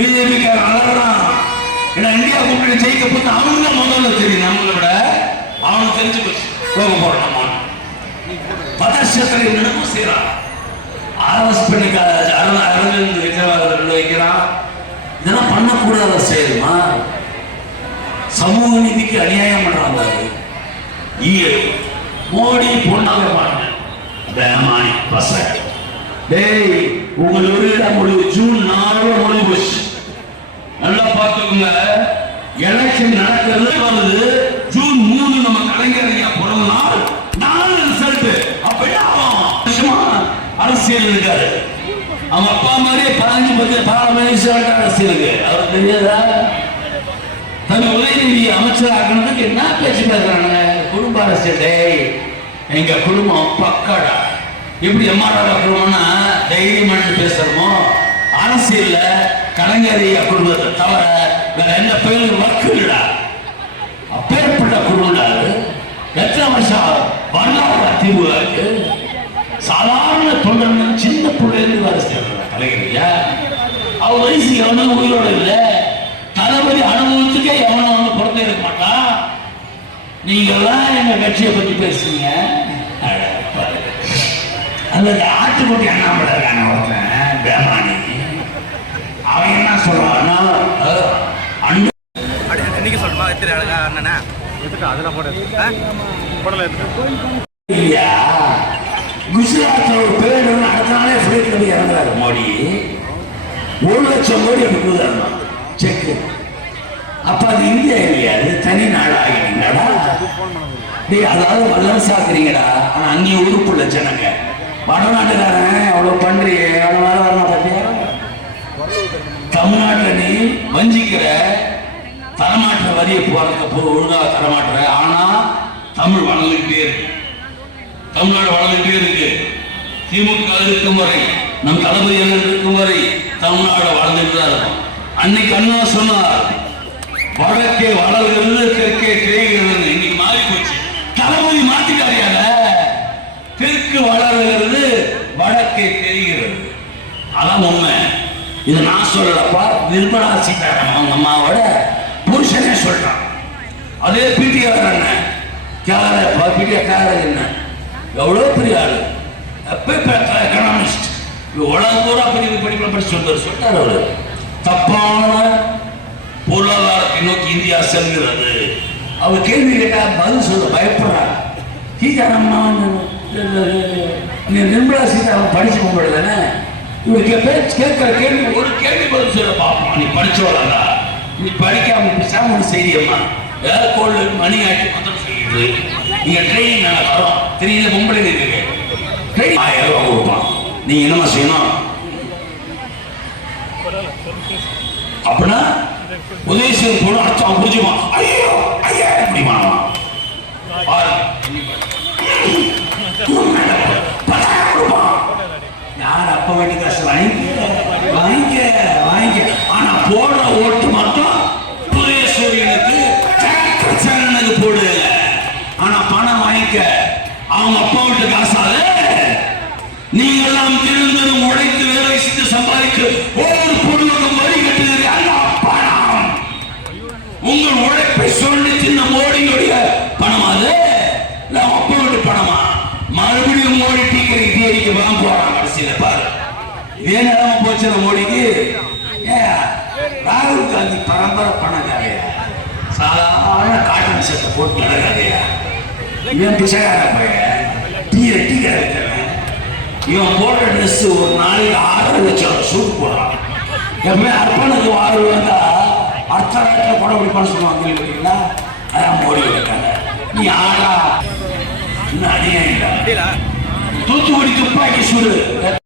பிஜேபிக்கார அலறான். ஏன்னா இந்தியா கூட்டணி ஜெயிக்க போது அவனுக்கு தான் முதல்ல தெரியும். நம்மளை விட அவனுக்கு தெரிஞ்சு போச்சு போக போறான். பதசத்திரை நடக்கும் செய்யறான். அரசு பெண்ணுக்கு அரவிந்த் விஜயவாதத்தில் வைக்கிறான். இதெல்லாம் பண்ணக்கூடாத செயலுமா? சமூக நீதிக்கு அநியாயம் பண்றாங்க. மோடி பொண்ணாக பேமானி பசங்க டேய் உங்களுக்கு முடிவு ஜூன் 4 முடிவு போச்சு. நல்லா பார்த்துக்கோங்க. எலெக்ஷன் நடக்கிறது வருது. ஜூன் 3 நம்ம கலைஞர் ஐயா பிறந்த நாள் 4 ரிசல்ட். அப்ப அரசியல் இருக்காரு. அவன் அப்பா மாதிரி 15 வயசு அரசியலுக்கு அவருக்கு தெரியாதா? தன் உதயநிதி அமைச்சர் ஆகணும்னு என்ன பேச்சு பேசுறாங்க? குடும்ப அரசியல். எங்க குடும்பம் பக்காடா. எப்படி எம்ஆர்ஆர் குடும்பம்னா தைரியமான பேசுறோமோ, அரசியல்ல கலைஞர் குடும்பத்தை தவிர வேற எந்த பேரும் வக்கு இல்லடா. அப்பேற்பட்ட குடும்பம்டா. எத்தனை வருஷம் வரலாறு திமுக இருக்கு. சாதாரண தொண்டர்கள் சின்ன பிள்ளைங்க அரசியல் கலைஞரையா அவர் வயசு எவனும் உயிரோட இல்லை. தளபதி அனுபவத்துக்கே எவனும் வந்து பொறுத்தே இருக்க மாட்டான். நீங்க எல்லாம் எங்க கட்சியை பத்தி பேசுறீங்க. அல்லது ஆட்டுக்குட்டி அண்ணாமலை இருக்கான ஒருத்தன் பேமானி. அவன் என்ன சொல்றான்னா இன்னைக்கு சொல்லுமா எத்தனை அண்ணனா அதெல்லாம் போடல இல்லையா? குஜராத்ல ஒரு பேர் அடுத்த நாளே ஃபிளைட்ல போய் இறங்குறாரு மோடி. 1 லட்சம் கோடி கொடுக்குறாங்க செக். அப்ப அது இந்தியா இல்லையா? அது தனி நாடு ஆகிட்டீங்கடா. அதாவது வல்லரசு ஆக்குறீங்கடா. ஆனா அங்கேயும் உறுப்புள்ள ஜனங்க வடநாட்டுக்காரன் அவ்வளவு பண்றீங்க. வரணும் பாத்தியா? தமிழ்நாட்டுல நீ வஞ்சிக்கிற தரமாற்ற வரியை போறதுக்கு ஒழுங்காக தரமாற்ற. ஆனா தமிழ் வளர்ந்துகிட்டே இருக்கு. தமிழ்நாடு வளர்ந்துகிட்டே இருக்கு. திமுக இருக்கும் வரை, நம் தளபதி இருக்கும் வரை தமிழ்நாடு வளர்ந்துட்டு தான் இருக்கும். அன்னைக்கு அண்ணா சொன்னார், வடக்கே வளர்கிறது தெற்கே தேய்கிறது. இன்னைக்கு மாறி போச்சு. தளபதி மாத்திக்காரியால தெற்கு வளர்கிறது வடக்கே தெரிகிறது. அதான் உண்மை. இது நான் சொல்லப்பா, நிர்மலா சீதாராமன் அவங்க அம்மாவோட புருஷனே சொல்றான். அதே பிடிஆர் அண்ணன் பிடிஆர் என்ன எவ்வளவு பெரிய ஆளு, எக்கனாமிஸ்ட், உலகம் பூரா படிச்சு சொல்றாரு. அவரு தப்பான பொருளாதாரத்தை நோக்கி இந்தியா செல்கிறது. அவர் கேள்வி கேட்டா பதில் சொல்ல பயப்படுறாங்க. சீதாராமன் நிர்மலா சீதாராமன் படிச்சு போகும்போது தானே இவருக்கு கேட்கிற கேள்வி ஒரு கேள்வி பதில் சொல்ல பார்ப்போம். நீ படிச்சோடா, நீ படிக்காம பேசாம ஒரு செய்தியம்மா ஏதாவது கோல் மணி ஆட்டி மொத்தம் சொல்லிட்டு நீங்க ட்ரைனிங் நடக்கிறோம் தெரியல. மும்பையில் இருக்கு ட்ரைனிங் 1000 ரூபாய் கொடுப்பான். நீங்க என்னமா செய்யணும் அப்படின்னா உதவி செய்ய போன அர்த்தம் புரிஞ்சுமா? ஐயோ ஐயா எப்படிமா யார் அப்ப வேண்டி காசு வாங்கிக்க. ஆனா போடுற ஓட்டு மட்டும் புதேஸ்வரியனுக்கு போடு. ஆனா பணம் வாங்கிக்க அவங்க அப்பா வீட்டு காசால நீங்க எல்லாம் திருந்தரும் உழைத்து வேலை செஞ்சு சம்பாதிக்க ஒவ்வொரு பொருளுக்கும் வரி கட்டுகிறது. பணம் உங்கள் உழைப்பை சொல்லி சின்ன மோடியுடைய பணம். அது இல்ல அப்பா வீட்டு பணமா? மறுபடியும் மோடி டீக்கரை தேடிக்கு வாங்க போறாங்க. கடைசியில பாரு இதே நிலைமை போச்சு மோடிக்கு. ராகுல் காந்தி பரம்பரை பணக்காரையா? சாதாரண காட்டன் சட்டை போட்டு நடக்காதையா? இவன் பிச்சைக்கார பையன், டீ கடை. இவன் போடுற ட்ரெஸ் ஒரு நாளைக்கு 6 லட்சம் சூட் போடுறான். எப்பவுமே அர்ப்பனுக்கு வாழ்வு வந்தா அர்த்த நாட்டில் போட முடிப்பான்னு சொல்லுவாங்க. அதான் மோடி இருக்காங்க. நீ ஆடா இன்னும் அதிகம் தூத்துக்குடி துப்பாக்கி சூடு